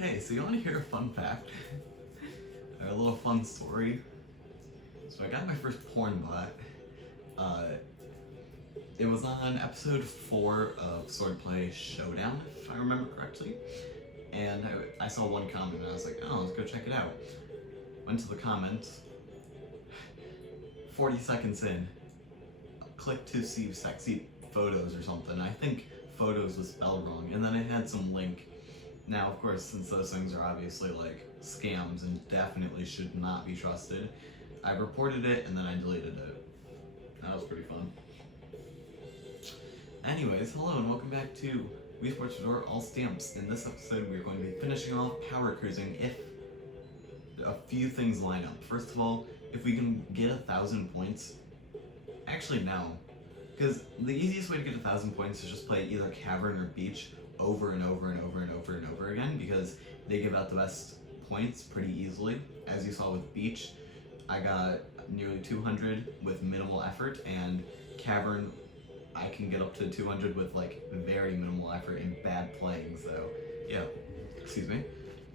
Hey, so you want to hear a fun fact? Or a little fun story? So I got my first porn bot. It was on episode 4 of Swordplay Showdown, if I remember correctly. And I saw one comment and I was like, oh, let's go check it out. Went to the comments. 40 seconds in. Click to see sexy photos or something. I think photos was spelled wrong. And then it had some link. Now, of course, since those things are obviously like scams and definitely should not be trusted, I reported it and then I deleted it. That was pretty fun. Anyways, hello and welcome back to Wii Sports Resort All Stamps. In this episode, we are going to be finishing off power cruising if a few things line up. First of all, if we can get 1,000 points. Actually, no. Because the easiest way to get 1,000 points is just play either Cavern or Beach over and over and over and over and over again, because they give out the best points pretty easily. As you saw with Beach, I got nearly 200 with minimal effort, and Cavern, I can get up to 200 with like very minimal effort and bad playing, so yeah, excuse me.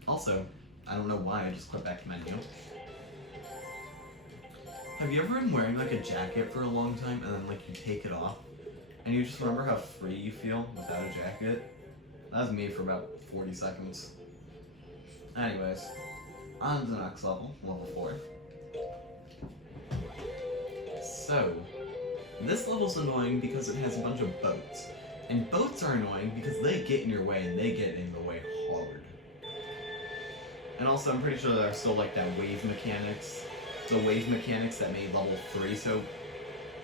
Also, I don't know why I just clicked back to menu. Have you ever been wearing like a jacket for a long time and then like you take it off and you just remember how free you feel without a jacket? That was me for about 40 seconds. Anyways, on to the next level, level 4. So, this level's annoying because it has a bunch of boats. And boats are annoying because they get in your way and they get in the way hard. And also, I'm pretty sure there are still like that wave mechanics. The wave mechanics that made level 3 so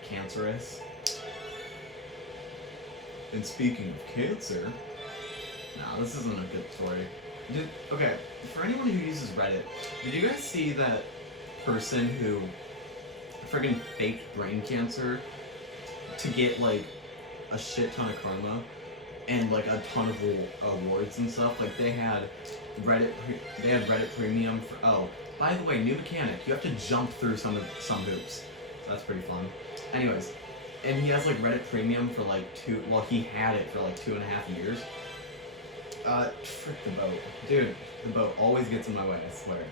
cancerous. And speaking of cancer, no, this isn't a good story. Okay, for anyone who uses Reddit, did you guys see that person who friggin' faked brain cancer to get like a shit ton of karma and like a ton of awards and stuff? Like they had Reddit Premium for, oh, by the way, new mechanic, you have to jump through some hoops. So that's pretty fun. Anyways, and he has like Reddit Premium for like he had it for like 2.5 years. Frick the boat. Dude, the boat always gets in my way, I swear.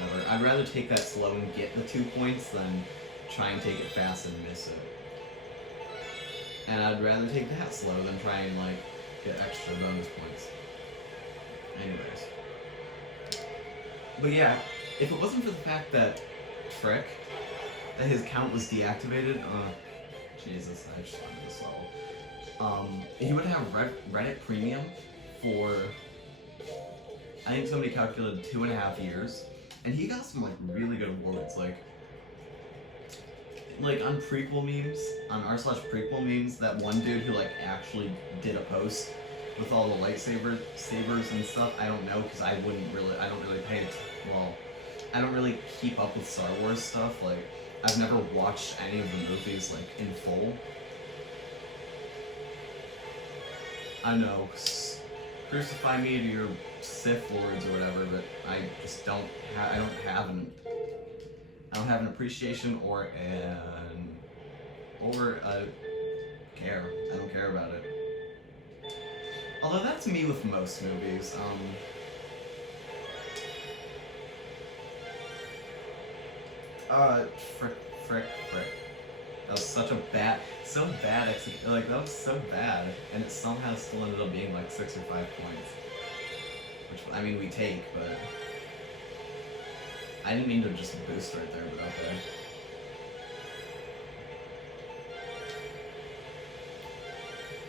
Whatever. I'd rather take that slow and get the 2 points than try and take it fast and miss it. And I'd rather take that slow than try and like get extra bonus points. Anyways. But yeah, if it wasn't for the fact that that his count was deactivated, Jesus, I just wanted this level. He would have Reddit Premium for, I think somebody calculated 2.5 years, and he got some like really good awards, like on prequel memes, on r/prequel memes, that one dude who like actually did a post with all the sabers and stuff. I don't know, because I don't really keep up with Star Wars stuff. Like, I've never watched any of the movies like in full. I know, crucify me to your Sith lords or whatever, but I just don't have an appreciation or a care. I don't care about it. Although that's me with most movies. Frick. That was such a bad execution. Like, that was so bad, and it somehow still ended up being like 6 or 5 points. Which, I mean, we take, but I didn't mean to just boost right there, but okay.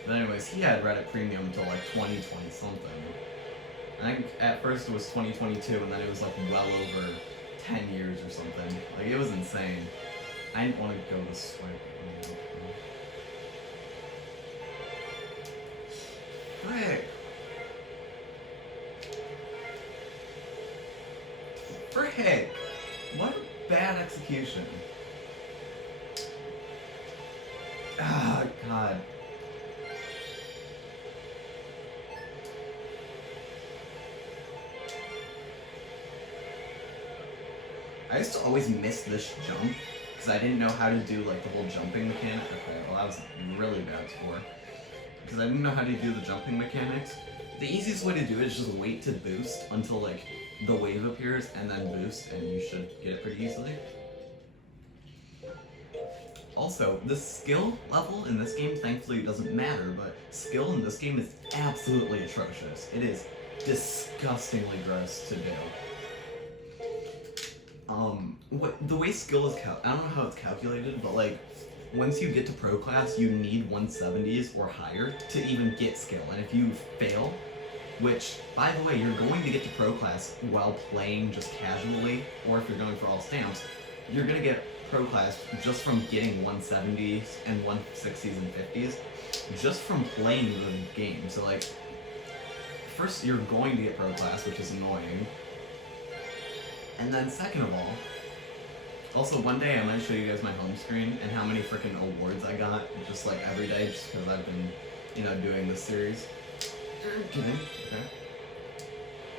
But anyways, he had Reddit Premium until like 2020 something. I think at first it was 2022, and then it was like well over 10 years or something. Like, it was insane. I didn't want to go this way. Frick! What a bad execution. Ah, God. I used to always miss this jump because I didn't know how to do like the whole jumping mechanic. Okay, well that was really bad score. Because I didn't know how to do the jumping mechanics, The easiest way to do it is just wait to boost until like the wave appears and then boost, and you should get it pretty easily. Also, the skill level in this game thankfully doesn't matter, but skill in this game is absolutely atrocious. It is disgustingly gross to do. The way skill is I don't know how it's calculated, but like, once you get to pro class, you need 170s or higher to even get skill. And if you fail, which, by the way, you're going to get to pro class while playing just casually, or if you're going for all stamps, you're gonna get pro class just from getting 170s and 160s and 50s, just from playing the game. So like, first you're going to get pro class, which is annoying. And then second of all, also one day I might show you guys my home screen and how many freaking awards I got just like every day, just because I've been, you know, doing this series. Kidding. Okay.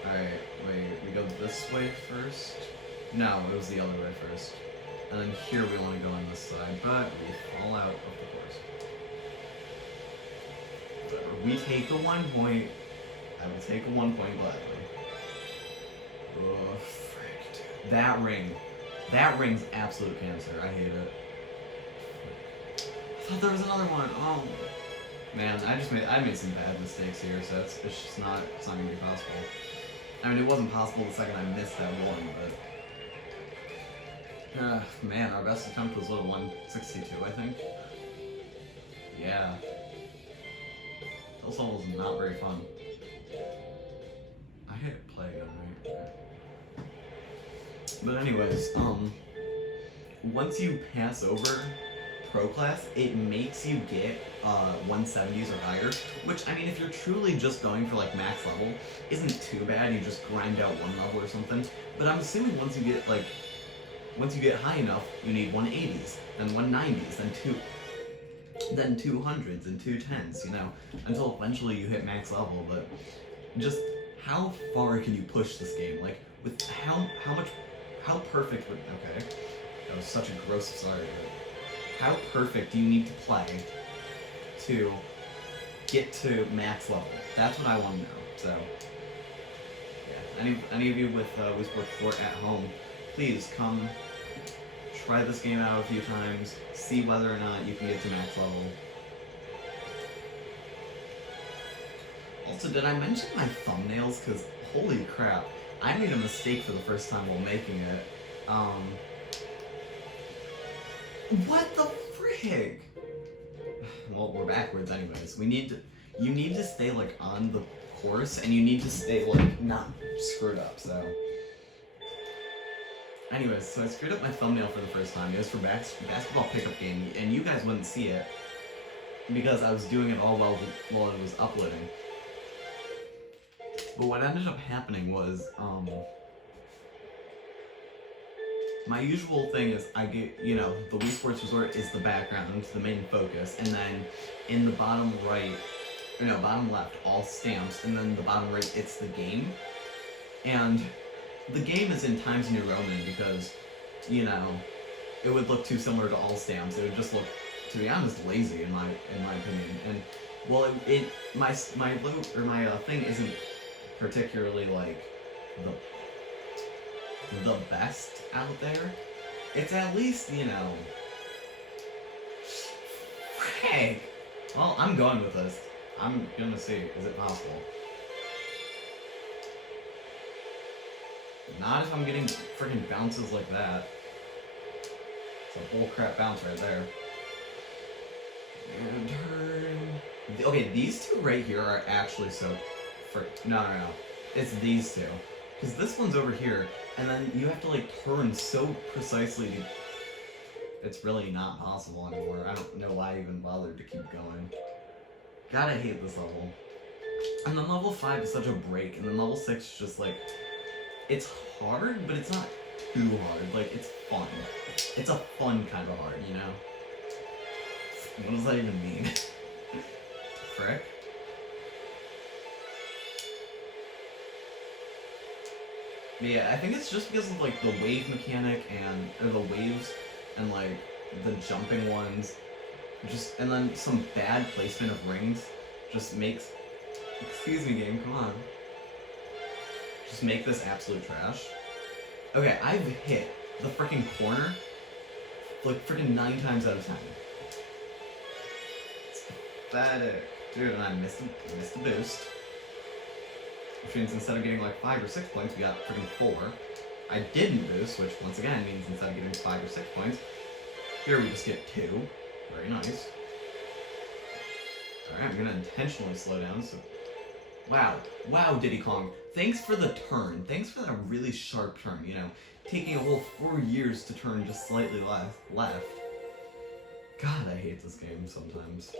Alright, wait, we go this way first? No, it was the other way first. And then here we want to go on this side, but we fall out of the course. We take a 1 point. I will take a 1 point gladly. Oh, frick, dude. That ring's absolute cancer. I hate it. I thought there was another one. Oh, man, I made some bad mistakes here, so it's just not gonna be possible. I mean, it wasn't possible the second I missed that one, but man, our best attempt was 162, I think. Yeah. Those levels are not very fun. I hit play again, right? Okay. But anyways, once you pass over pro class, it makes you get 170s or higher, which, I mean, if you're truly just going for like max level, isn't too bad. You just grind out one level or something. But I'm assuming once you get high enough, you need 180s, then 190s, then 200s and 210s, you know, until eventually you hit max level. But just how far can you push this game? Like, with how perfect would, okay, that was such a gross start, but how perfect do you need to play to get to max level? That's what I want to know. So, yeah, any of you with Wii Sports 4 at home, please come try this game out a few times, see whether or not you can get to max level. Also, did I mention my thumbnails? Because holy crap, I made a mistake for the first time while making it. What the frig? Well, we're backwards anyways. You need to stay like on the course, and you need to stay like not screwed up, so. Anyways, so I screwed up my thumbnail for the first time. It was for basketball pickup game, and you guys wouldn't see it because I was doing it all while it was uploading. But what ended up happening was, my usual thing is I get, you know, the Wii Sports Resort is the background, the main focus, and then in the bottom left, all stamps, and then the bottom right, it's the game. And the game is in Times New Roman because, you know, it would look too similar to all stamps. It would just look, to be honest, lazy in my opinion. And well, my thing isn't particularly like the best out there. It's at least, you know. Hey, well, I'm going with this. I'm gonna see. Is it possible? Not if I'm getting freaking bounces like that. It's a bullcrap bounce right there. And turn. Okay, these two right here are actually so. No. It's these two. Because this one's over here, and then you have to like turn so precisely to. It's really not possible anymore. I don't know why I even bothered to keep going. God, I hate this level. And then level 5 is such a break, and then level 6 is just like. It's hard, but it's not too hard. Like, it's fun. It's a fun kind of hard, you know? What does that even mean? Frick? But yeah, I think it's just because of, like, the wave mechanic or the waves and, like, the jumping ones. And then some bad placement of rings just makes Excuse me, game, come on. Just make this absolute trash. Okay, I've hit the freaking corner like freaking 9 times out of 10. It's pathetic. Dude, and I missed the boost. Which means instead of getting like 5 or 6 points, we got freaking 4. I didn't boost, which once again means instead of getting 5 or 6 points, here we just get 2. Very nice. Alright, I'm gonna intentionally slow down, so... Wow. Wow, Diddy Kong. Thanks for the turn. Thanks for that really sharp turn, you know. Taking a whole 4 years to turn just slightly left. God, I hate this game sometimes.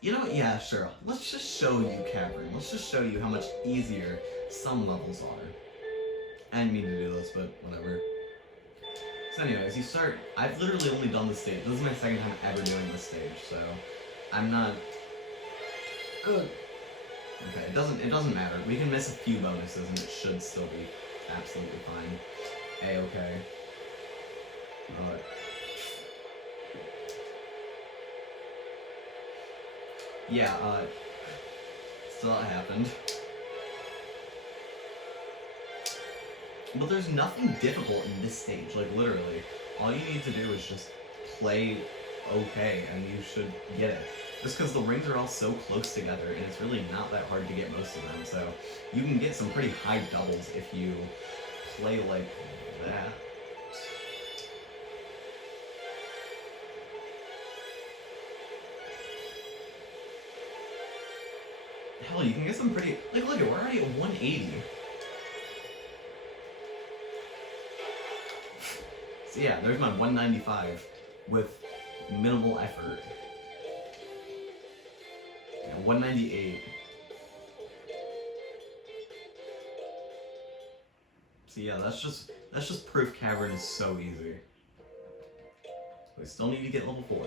You know what? Yeah, sure. Let's just show you, Cavern. Let's just show you how much easier some levels are. I didn't mean to do this, but whatever. So anyways, you start... I've literally only done this stage. This is my second time ever doing this stage, so... I'm not... Okay, it doesn't matter. We can miss a few bonuses and it should still be absolutely fine. A-okay. Alright. Yeah, still it happened. But there's nothing difficult in this stage, like literally. All you need to do is just play okay and you should get it. Just because the rings are all so close together and it's really not that hard to get most of them, so you can get some pretty high doubles if you play like that. Hell, you can get some pretty... Like, look, we're already at 180. So yeah, there's my 195 with minimal effort. Yeah, 198. So yeah, that's just proof Cavern is so easy. We still need to get level 4.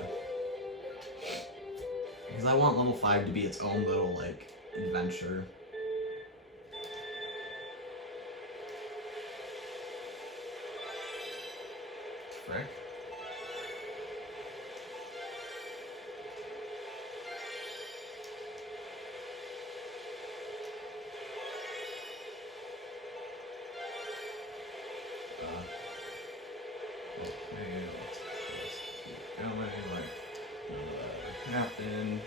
Because I want level 5 to be its own little, like, adventure. Frick. Okay, let's just keep going, like, happen.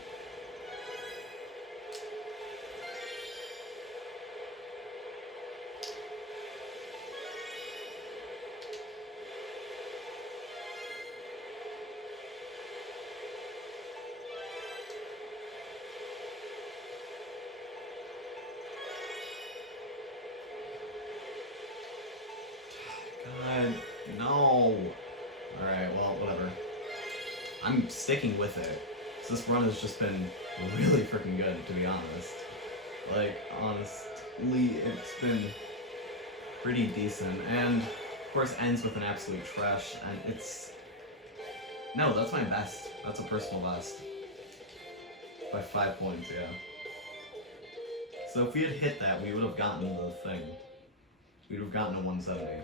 God, no. Alright, well, whatever. I'm sticking with it. So this run has just been really freaking good, to be honest. Like, honestly, it's been pretty decent. And, of course, ends with an absolute trash. And it's... No, that's my best. That's a personal best. By 5 points, yeah. So if we had hit that, we would have gotten the thing. We would have gotten a 170.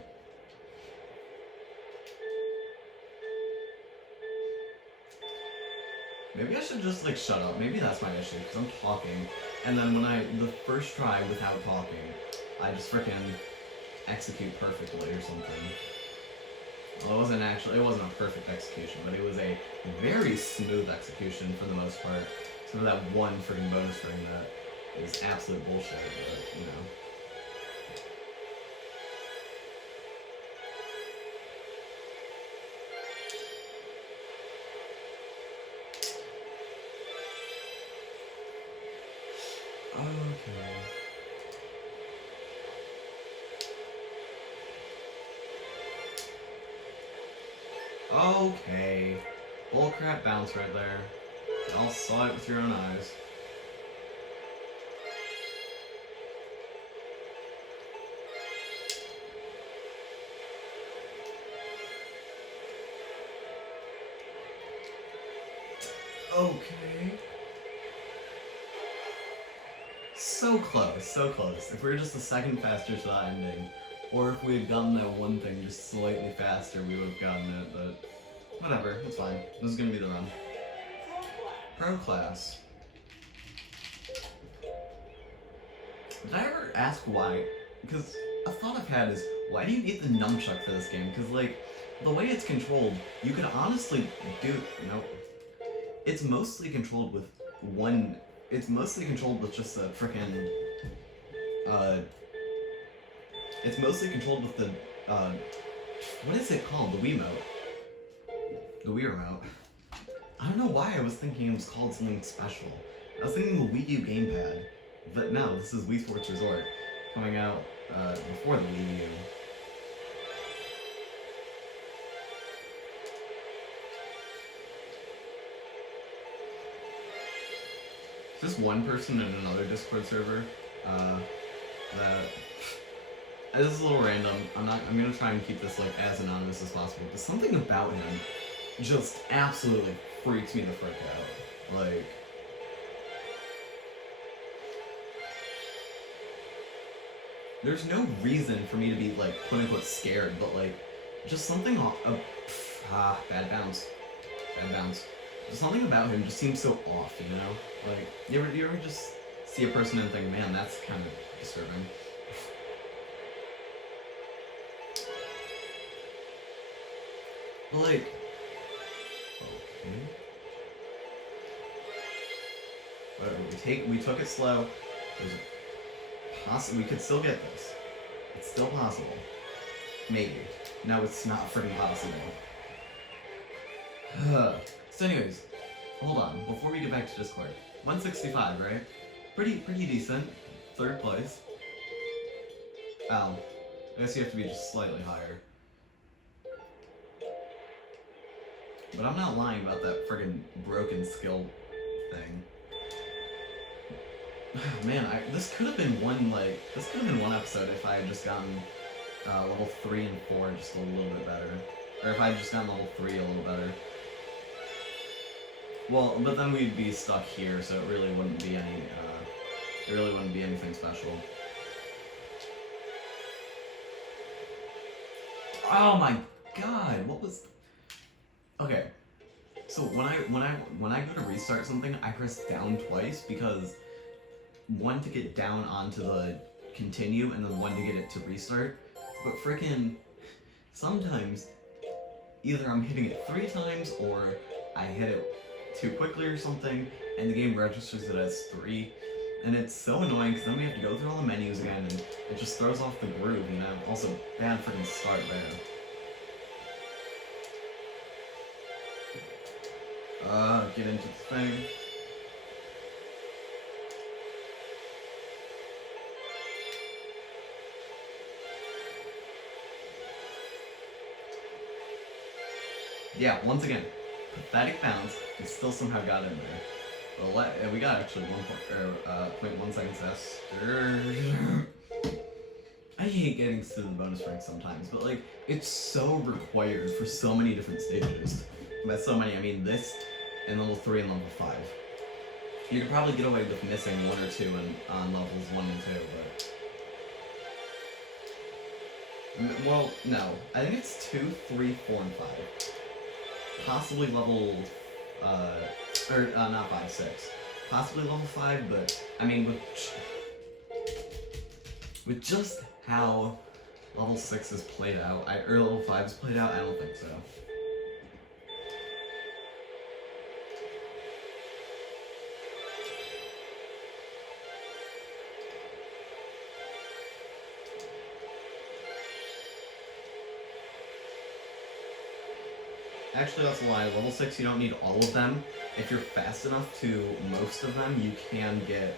Maybe I should just, like, shut up. Maybe that's my issue, because I'm talking. And then when the first try without talking, I just frickin' execute perfectly or something. Well, it wasn't a perfect execution, but it was a very smooth execution for the most part. So that one freaking bonus ring that is absolute bullshit, but, you know. Okay. Okay. Bullcrap bounce right there. Y'all saw it with your own eyes. Okay. So close, so close. If we were just a second faster to that ending, or if we had gotten that one thing just slightly faster, we would have gotten it, but whatever, it's fine. This is gonna be the run. Pro class. Did I ever ask why? Because a thought I've had is, why do you need the nunchuck for this game? Because, like, the way it's controlled, you could honestly do... Nope. It's mostly controlled with one... It's mostly controlled with just a frickin'... It's mostly controlled with the, what is it called? The Wiimote. The Wii Remote. I don't know why I was thinking it was called something special. I was thinking the Wii U gamepad. But no, this is Wii Sports Resort, coming out, before the Wii U. There's one person in another Discord server, that... This is a little random. I'm gonna try and keep this, like, as anonymous as possible, but something about him just absolutely freaks me the frick out. Like... There's no reason for me to be, like, quote-unquote scared, but, like, just something off... bad bounce. Bad bounce. Just something about him just seems so off, you know? Like, you ever just see a person and think, man, that's kind of disturbing. But, like... Okay. We took it slow. We could still get this. It's still possible. Maybe. No, it's not freaking possible. So anyways, hold on. Before we get back to Discord. 165, right? Pretty decent. Third place. Oh. I guess you have to be just slightly higher. But I'm not lying about that friggin' broken skill thing. Man, this could have been one episode if I had just gotten level 3 and 4 just a little bit better. Or if I had just gotten level 3 a little better. Well, but then we'd be stuck here, so it really wouldn't be anything special. Oh my god, what was... Okay. So when I go to restart something, I press down twice because one to get down onto the continue and then one to get it to restart. But frickin' sometimes either I'm hitting it 3 times or I hit it too quickly or something and the game registers it as 3. And it's so annoying because then we have to go through all the menus again and it just throws off the groove, you know? Also, bad frickin' start there. Get into the thing. Yeah, once again, pathetic bounce, and still somehow got in there. Well, we got actually 0.1 seconds faster. I hate getting to the bonus rank sometimes, but like, it's so required for so many different stages. By so many, I mean this, and level 3 and level 5. You could probably get away with missing 1 or 2 on levels 1 and 2, but... Well, no. I think it's 2, 3, 4, and 5. Possibly level... not 5, 6. Possibly level 5, but... I mean, with just how level 6 is played out, or level 5 is played out, I don't think so. Actually, that's a lie. Level 6, you don't need all of them. If you're fast enough to most of them, you can get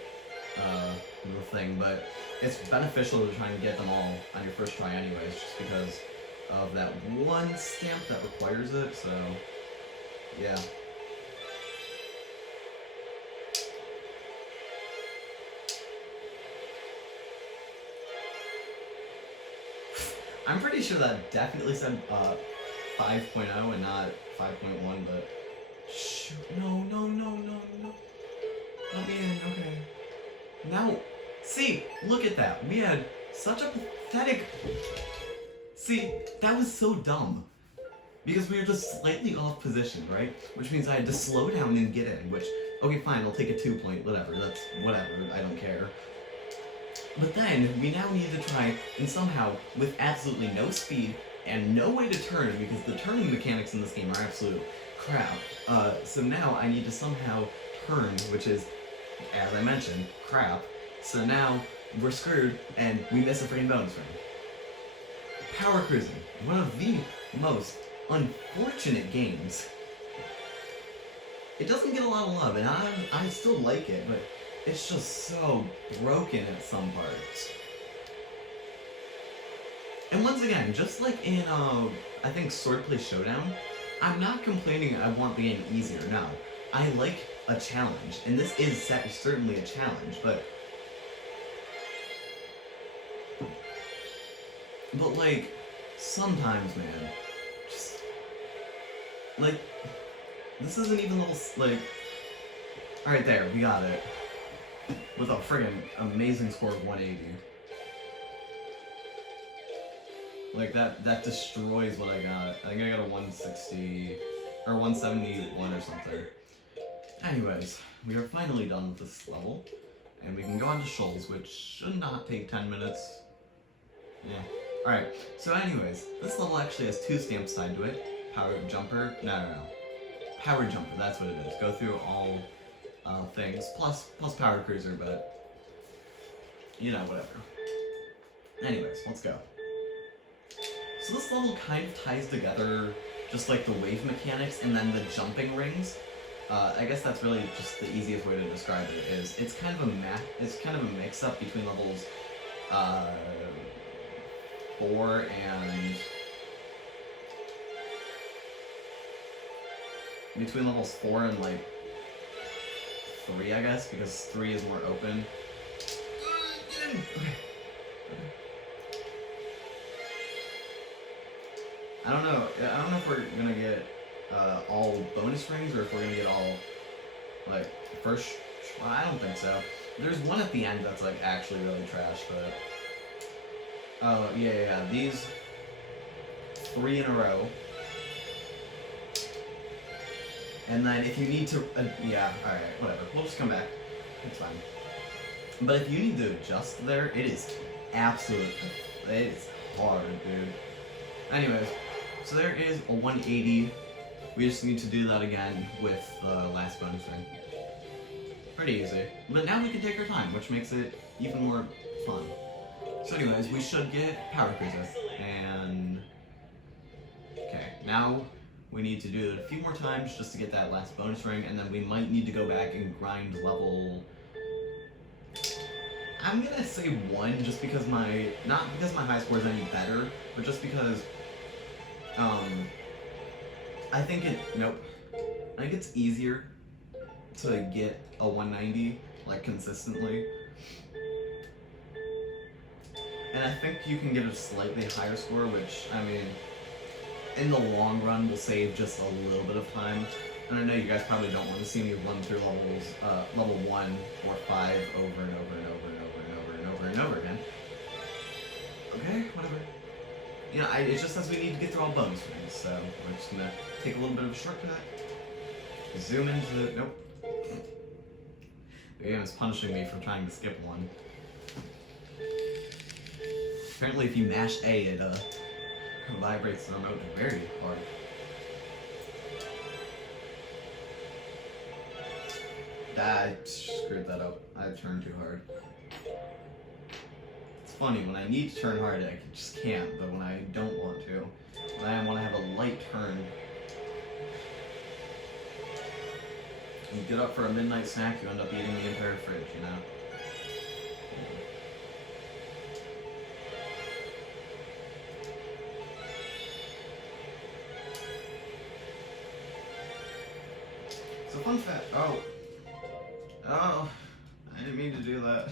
the thing, but it's beneficial to try and get them all on your first try anyways, just because of that one stamp that requires it, so yeah. I'm pretty sure that definitely said 5.0 and not 5.1, but shoot, no. Let me in, okay. Now, see, look at that. We had such a pathetic... See, that was so dumb. Because we were just slightly off position, right? Which means I had to slow down and get in, which, Okay, fine, I'll take a 2-point, whatever, that's whatever, I don't care. But then, we now need to try, and somehow, with absolutely no speed, and no way to turn, because the turning mechanics in this game are absolute crap. So now I need to somehow turn, which is, as I mentioned, crap. So now, we're screwed, and we miss a freaking bonus ring. Power Cruising, one of the most unfortunate games. It doesn't get a lot of love, and I still like it, but it's just so broken at some parts. And once again, just like in, I think Swordplay Showdown, I'm not complaining I want the game easier, no. I like a challenge, and this is certainly a challenge, but like, sometimes, man, just, like, this isn't even little, like, alright there, we got it. With a friggin' amazing score of 180. Like, that destroys what I got. I think I got a 160, or 171 or something. Anyways, we are finally done with this level, and we can go on to Shoals, which should not take 10 minutes. Yeah. Alright, so anyways, this level actually has 2 stamps tied to it. Power Jumper, no. Power Jumper, that's what it is. Go through all things, plus Power Cruiser, but, you know, whatever. Anyways, let's go. So this level kind of ties together just like the wave mechanics and then the jumping rings. I guess that's really just the easiest way to describe it. Is it's kind of a mix-up between levels 4 and like 3, I guess, because 3 is more open. Okay. I don't know if we're gonna get all bonus rings or if we're gonna get all like first. Well, I don't think so. There's one at the end that's like actually really trash, but oh yeah, these 3 in a row. And then if you need to, yeah, alright, whatever. We'll just come back. It's fine. But if you need to adjust there, it is hard, dude. Anyways, so there is a 180. We just need to do that again with the last bonus ring. Pretty easy. But now we can take our time, which makes it even more fun. So anyways, we should get Power Cruiser. And okay, now we need to do it a few more times just to get that last bonus ring, and then we might need to go back and grind level, I'm gonna say 1, just because not because my high score is any better, but just because, I think it's easier to get a 190, like, consistently. And I think you can get a slightly higher score, which, I mean, in the long run will save just a little bit of time. And I know you guys probably don't want to see me run through level 1 or 5 over and over and over and over and over and over and over again. Okay, whatever. You know, it just says we need to get through all bonus rings, so we're just gonna take a little bit of a shortcut. Zoom into nope. The game is punishing me for trying to skip one. Apparently if you mash A, it vibrates the remote very hard. I screwed that up. I turned too hard. It's funny, when I need to turn hard, I just can't, but when I don't want to, when I want to have a light turn, you get up for a midnight snack, you end up eating the entire fridge, you know? So fun fact, oh, I didn't mean to do that.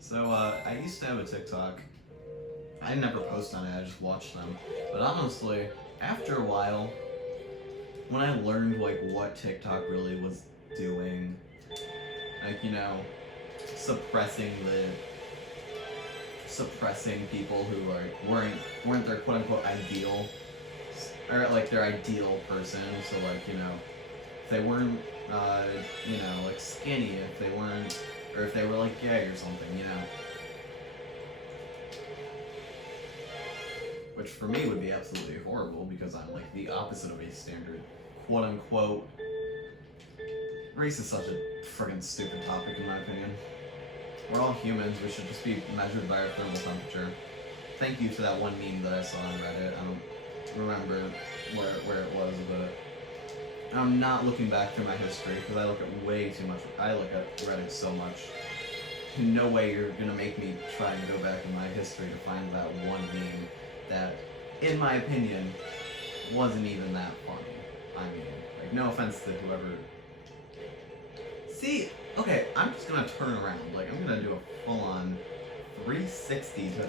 So, I used to have a TikTok. I never post on it, I just watched them. But honestly, after a while, when I learned, like, what TikTok really was doing, like, you know, suppressing suppressing people who weren't their quote unquote ideal, or like their ideal person. So like, you know, if they weren't you know, like skinny, if they weren't, or if they were like gay or something, you know. Which for me would be absolutely horrible because I'm like the opposite of a standard quote unquote. Race is such a friggin' stupid topic in my opinion. We're all humans, we should just be measured by our thermal temperature. Thank you to that one meme that I saw on Reddit. I don't remember where it was, but I'm not looking back through my history because I look at way too much. I look at Reddit so much. No way you're gonna make me try and go back in my history to find that one meme that, in my opinion, wasn't even that funny. I mean, like, no offense to whoever. See, okay, I'm just gonna turn around. Like, I'm gonna do a full-on 360 to.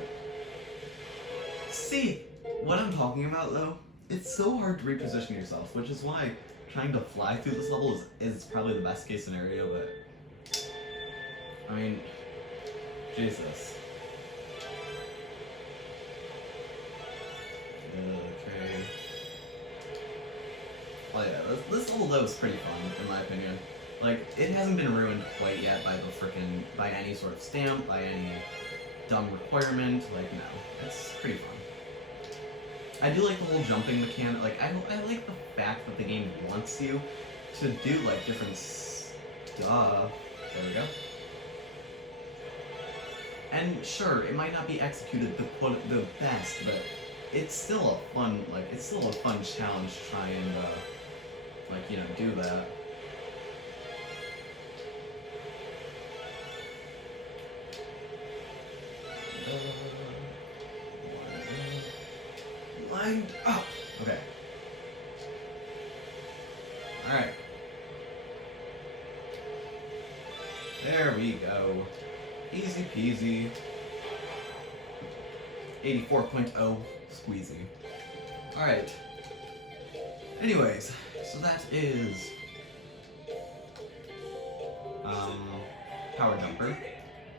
See, what I'm talking about though, it's so hard to reposition yourself, which is why trying to fly through this level is probably the best case scenario, but I mean, Jesus. Okay. Oh yeah, this level though is pretty fun, in my opinion. Like, it hasn't been ruined quite yet by any sort of stamp, by any dumb requirement, like, no. It's pretty fun. I do like the whole jumping mechanic, like, I like the fact that the game wants you to do, like, different stuff. There we go. And sure, it might not be executed the best, but it's still a fun, like, it's still a fun challenge to try and, like, you know, do that. Lined up. Okay. Alright. There we go. Easy peasy. 84.0 squeezy. Alright. Anyways, so that is Power Jumper.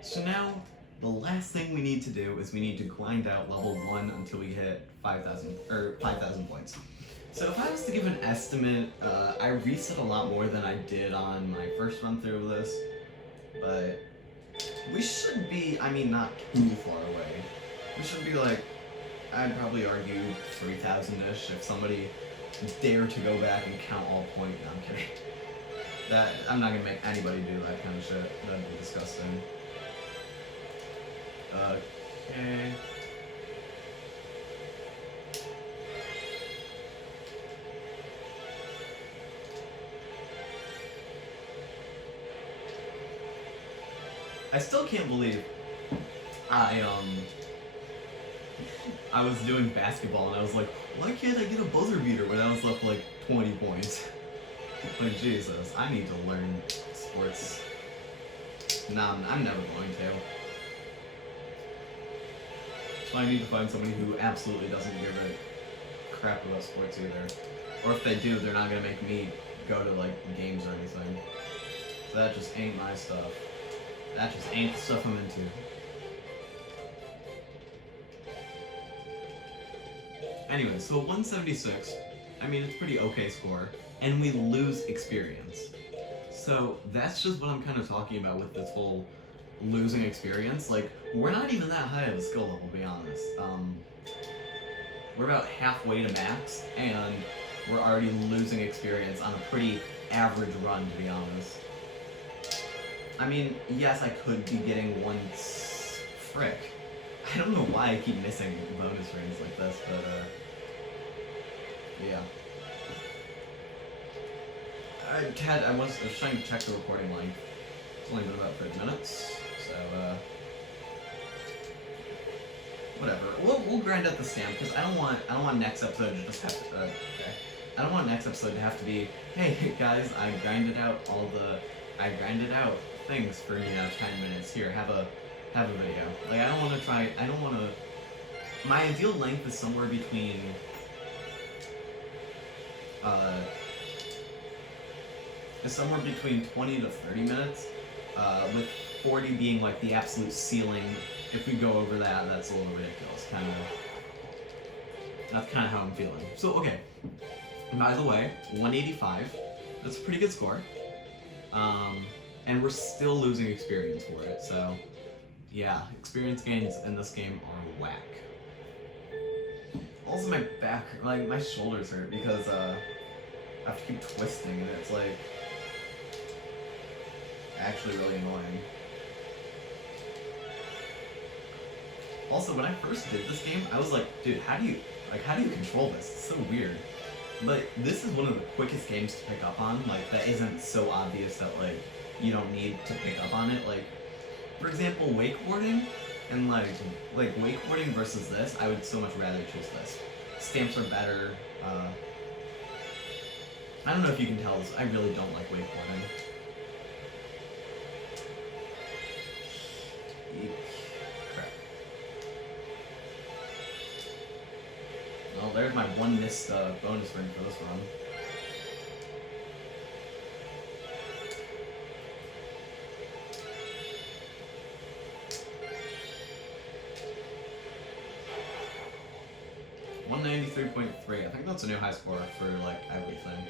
So now the last thing we need to do is we need to grind out level 1 until we hit 5,000 points. So if I was to give an estimate, I reset a lot more than I did on my first run through of this, but we should be, I mean, not too far away. We should be like, I'd probably argue 3,000-ish if somebody dared to go back and count all points. No, I'm kidding. I'm not gonna make anybody do that kind of shit. That'd be disgusting. Okay. I still can't believe I was doing basketball and I was like, why can't I get a buzzer beater when I was up like 20 points? Like, Jesus, I need to learn sports. Nah, I'm never going to. So I need to find somebody who absolutely doesn't give a crap about sports either. Or if they do, they're not gonna make me go to like games or anything. So that just ain't my stuff. That just ain't the stuff I'm into. Anyway, so 176, I mean, it's a pretty okay score, and we lose experience. So that's just what I'm kind of talking about with this whole losing experience. Like, we're not even that high of a skill level, to be honest. We're about halfway to max, and we're already losing experience on a pretty average run, to be honest. I mean, yes, I could be getting one frick. I don't know why I keep missing bonus rings like this, but, yeah. I was trying to check the recording length. It's only been about 30 minutes, so, whatever. We'll grind out the stamp, because I don't want next episode to just have to, okay. I don't want next episode to have to be, hey, guys, I grinded out things for, you know, 10 minutes. Here, have a video. Like, my ideal length is somewhere between, is somewhere between 20 to 30 minutes, with 40 being like the absolute ceiling if we go over that, that's a little ridiculous. That's kind of how I'm feeling. So, okay. By the way, 185. That's a pretty good score. And we're still losing experience for it, so yeah, experience gains in this game are whack. Also, my back, like my shoulders hurt because I have to keep twisting, and it's like actually really annoying. Also, when I first did this game, I was like, dude, how do you control this? It's so weird. But this is one of the quickest games to pick up on, like, that isn't so obvious that, like, you don't need to pick up on it. Like, for example, wakeboarding, and, like wakeboarding versus this, I would so much rather choose this. Stamps are better. I don't know if you can tell this, I really don't like wakeboarding. Crap. Well, there's my one missed bonus ring for this run. .3. I think that's a new high score for like everything.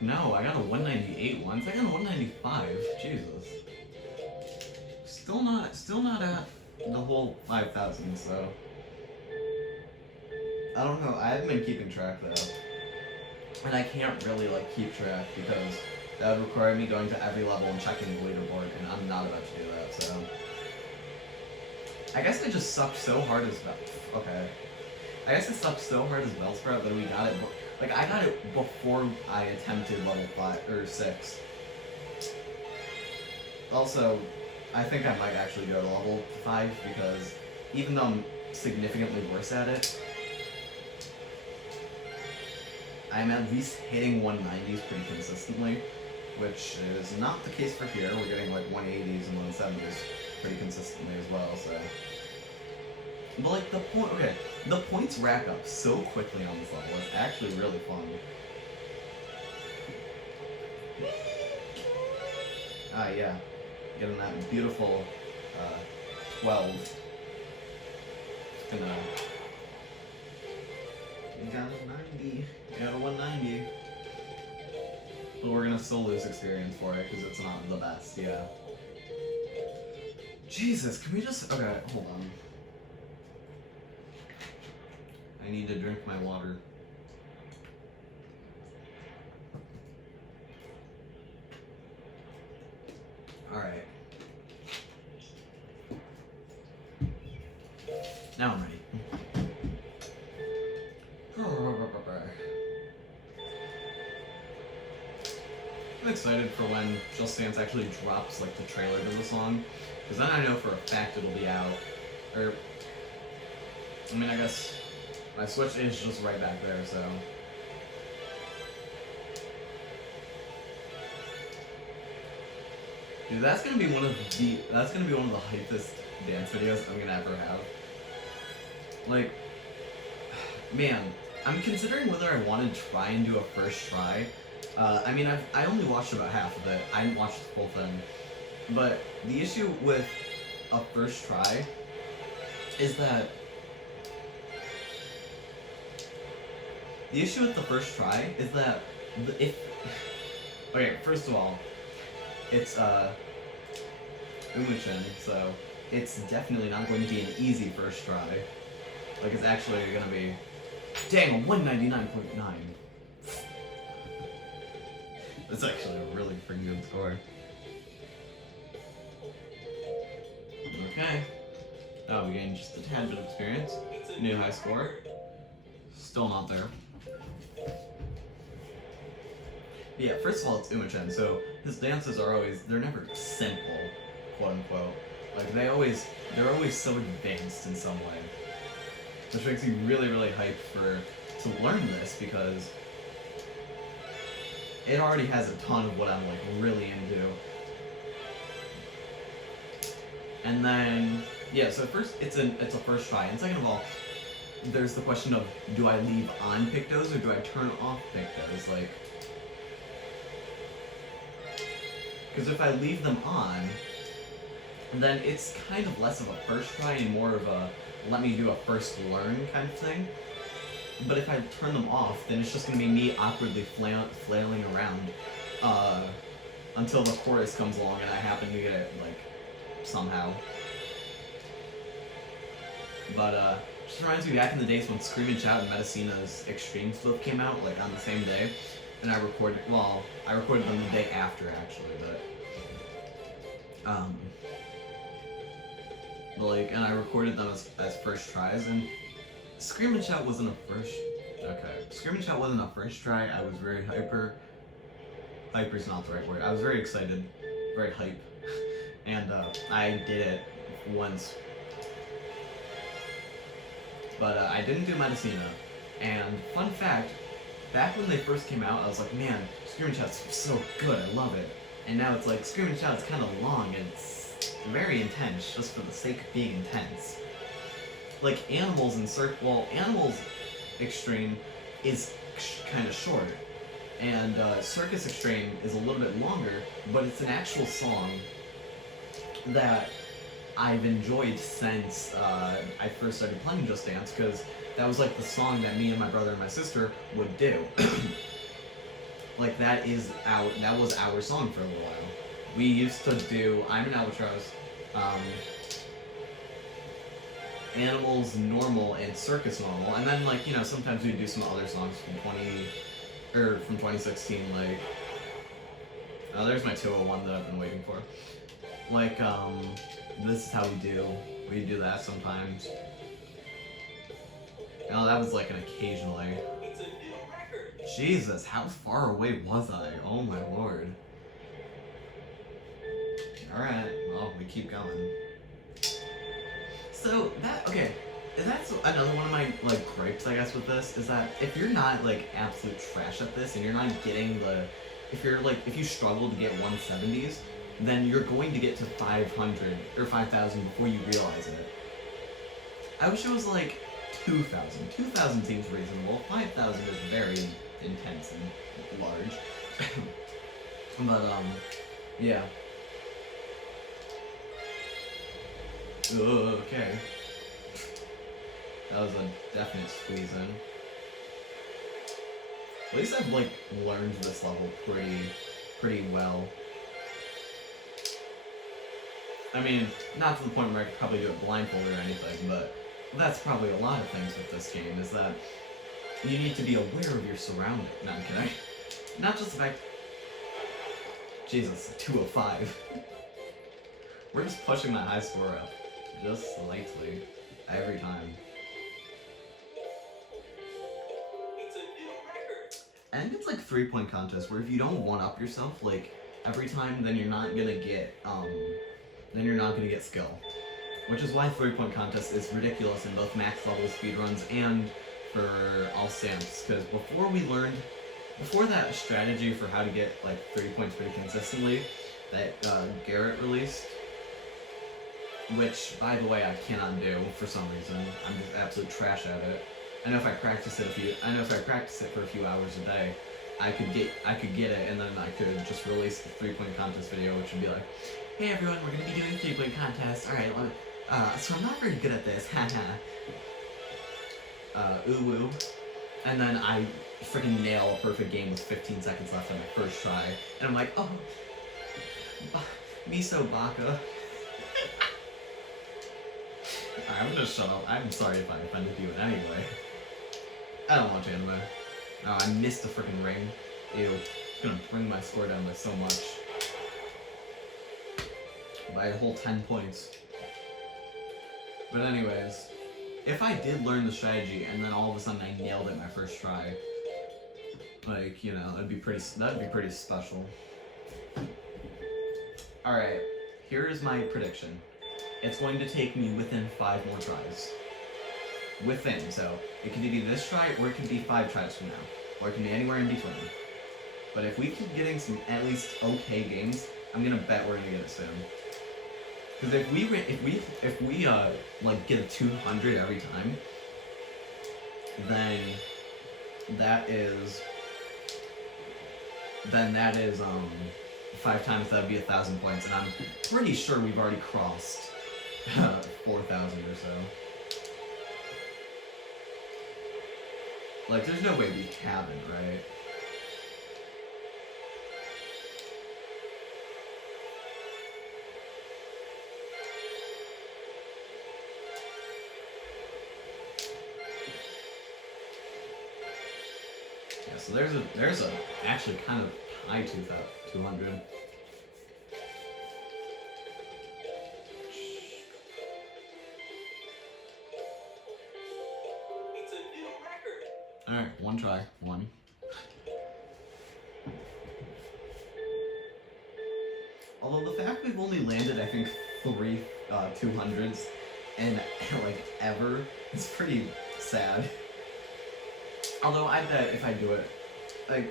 No, I got a 198 once. I got a 195. Jesus. Still not at the whole 5,000. So I don't know. I haven't been keeping track though, and I can't really like keep track because that would require me going to every level and checking the leaderboard, and I'm not about to do that. So I guess I just sucked so hard as okay. I guess it sucked so hard as Bellsprout that we got it. Like I got it before I attempted level 5 or 6. Also, I think I might actually go to level 5 because even though I'm significantly worse at it, I'm at least hitting 190s pretty consistently, which is not the case for here. We're getting like 180s and 170s pretty consistently as well. So. But like the points rack up so quickly on this level. It's actually really fun. Ah yeah, getting that beautiful 12. It's gonna. We got a 90. We got a 190. But we're gonna still lose experience for it because it's not the best. Yeah. Jesus, can we just? Okay, hold on. I need to drink my water. Alright. Now I'm ready. I'm excited for when Just Dance actually drops like the trailer to the song, because then I know for a fact it'll be out. Or, I mean, I guess my Switch is just right back there, so. Dude, that's gonna be one of the hypest dance videos I'm gonna ever have. Like, man, I'm considering whether I want to try and do a first try. I mean, I only watched about half of it. I didn't watch the full thing. But the issue with a first try is that okay, first of all, it's Umu-chan, so it's definitely not going to be an easy first try. Like, it's actually gonna be, dang, a 199.9. That's actually a really freaking good score. Okay. Oh, we gained just a tad bit of experience. New high score. Still not there. But yeah, first of all, it's Umu-chan, so his dances are always, they're never simple, quote unquote. Like, they're always so advanced in some way. Which makes me really, really hyped to learn this, because it already has a ton of what I'm like really into. And then, yeah, so first it's a first try, and second of all, there's the question of, do I leave on pictos or do I turn off pictos? Like, because if I leave them on, then it's kind of less of a first try and more of a let me do a first learn kind of thing. But if I turn them off, then it's just going to be me awkwardly flailing around until the chorus comes along and I happen to get it, like, somehow. But, just reminds me back in the days when Scream and Shout and Medicina's Extreme Flip came out, like, on the same day. And I recorded them the day after, actually, and I recorded them as first tries, and Scream and Shout wasn't a first, Scream and Shout wasn't a first try. I was very hyper's not the right word, I was very excited, very hype, and, I did it once. But, I didn't do Medicina, and fun fact, back when they first came out, I was like, man, Scream and Shout's so good, I love it. And now it's like, Scream and Shout's kind of long, and it's very intense, just for the sake of being intense. Like, Animals Extreme is kind of short, and Circus Extreme is a little bit longer, but it's an actual song that I've enjoyed since I first started playing Just Dance, because that was like the song that me and my brother and my sister would do. Like that was our song for a little while. We used to do I'm an Albatross, Animals Normal and Circus Normal, and then like, you know, sometimes we'd do some other songs from 2016, like there's my 201 that I've been waiting for. Like This Is How we do that sometimes. Oh, that was like an occasionally. It's a new record. Jesus, how far away was I? Oh my lord. Alright, well, we keep going. So, that's another one of my, like, gripes, I guess, with this, is that if you're not, like, absolute trash at this, and you're not getting if you struggle to get 170s, then you're going to get to 500, or 5,000 before you realize it. I wish it was, like, 2,000. 2,000 seems reasonable. 5,000 is very intense and large. But, yeah. Okay. That was a definite squeeze in. At least I've, like, learned this level pretty well. I mean, not to the point where I could probably do it blindfolded or anything, but that's probably a lot of things with this game, is that you need to be aware of your surroundings. No, I'm kidding. Not just the fact... Jesus, 205. We're just pushing that high score up. Just slightly. Every time. It's a new record! I think it's like 3-point contest, where if you don't one-up yourself, like, every time, then you're not gonna get, skill. Which is why 3-point contest is ridiculous in both max level speedruns and for all stamps, because before that strategy for how to get like 3 points pretty consistently that Garrett released, which by the way I cannot do for some reason. I'm just absolute trash at it. I know if I practice it for a few hours a day, I could get it, and then I could just release the 3-point contest video, which would be like, hey everyone, we're gonna be doing a 3-point contest. Alright, so I'm not very good at this, haha. Ooh woo. And then I freaking nail a perfect game with 15 seconds left on my first try. And I'm like, oh, miso baka. Alright, I'm gonna shut up. I'm sorry if I offended you in any way. I don't watch anime. Oh, I missed the freaking ring. Ew. It's gonna bring my score down by so much. By a whole 10 points. But anyways, if I did learn the strategy and then all of a sudden I nailed it my first try, like, you know, that'd be pretty special. Alright, here is my prediction. It's going to take me within 5 more tries. Within, so it could be this try or it could be 5 tries from now. Or it can be anywhere in between. But if we keep getting some at least okay games, I'm gonna bet we're gonna get it soon. Because if we like get a 200 every time, then that is 5 times that'd be 1,000 points, and I'm pretty sure we've already crossed 4,000 or so. Like, there's no way we haven't, right? Yeah, so there's a actually kind of high 200. It's a new record. Alright, one try. One. Although the fact we've only landed, I think, 3 200s and like ever is pretty sad. Although I bet if I do it, like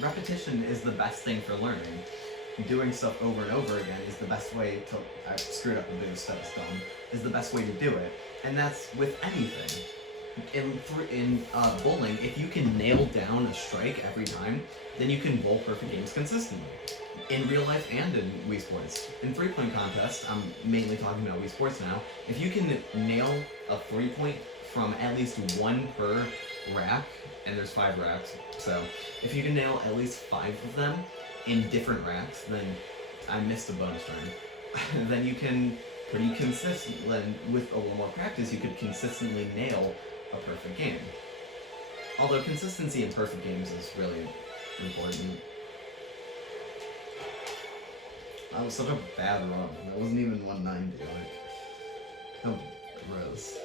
repetition is the best thing for learning. Doing stuff over and over again is the best way to. I screwed up the biggest step dumb. Is the best way to do it, and that's with anything. In bowling, if you can nail down a strike every time, then you can bowl perfect games consistently. In real life and in Wii Sports. In 3-point contests, I'm mainly talking about Wii Sports now, if you can nail a 3-point from at least one per rack, and there's 5 racks, so if you can nail at least 5 of them in different racks, then I missed a bonus turn. Then you can pretty consistently, with a little more practice, you could consistently nail a perfect game. Although consistency in perfect games is really important. That was such a bad run. That wasn't even 190. Like, how gross.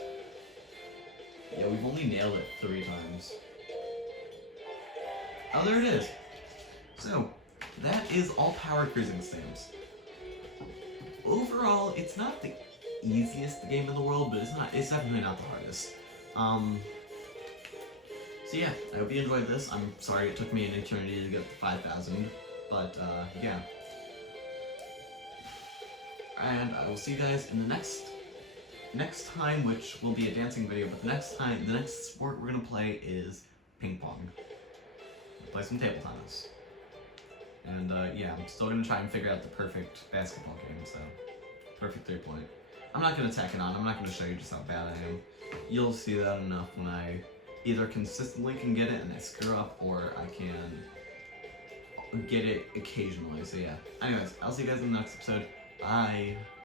Yeah, we've only nailed it 3 times. Oh, there it is. So, that is all power cruising stamps. Overall, it's not the easiest game in the world, but it's definitely not the hardest. So yeah, I hope you enjoyed this. I'm sorry it took me an eternity to get to 5,000, but yeah. And I will see you guys in the next time, which will be a dancing video, but the next sport we're gonna play is ping pong. We'll play some table tennis. And yeah, I'm still gonna try and figure out the perfect basketball game, so perfect 3-point. I'm not gonna tack it on, I'm not gonna show you just how bad I am. You'll see that enough when I either consistently can get it and I screw up, or I can get it occasionally, so yeah. Anyways, I'll see you guys in the next episode. Bye!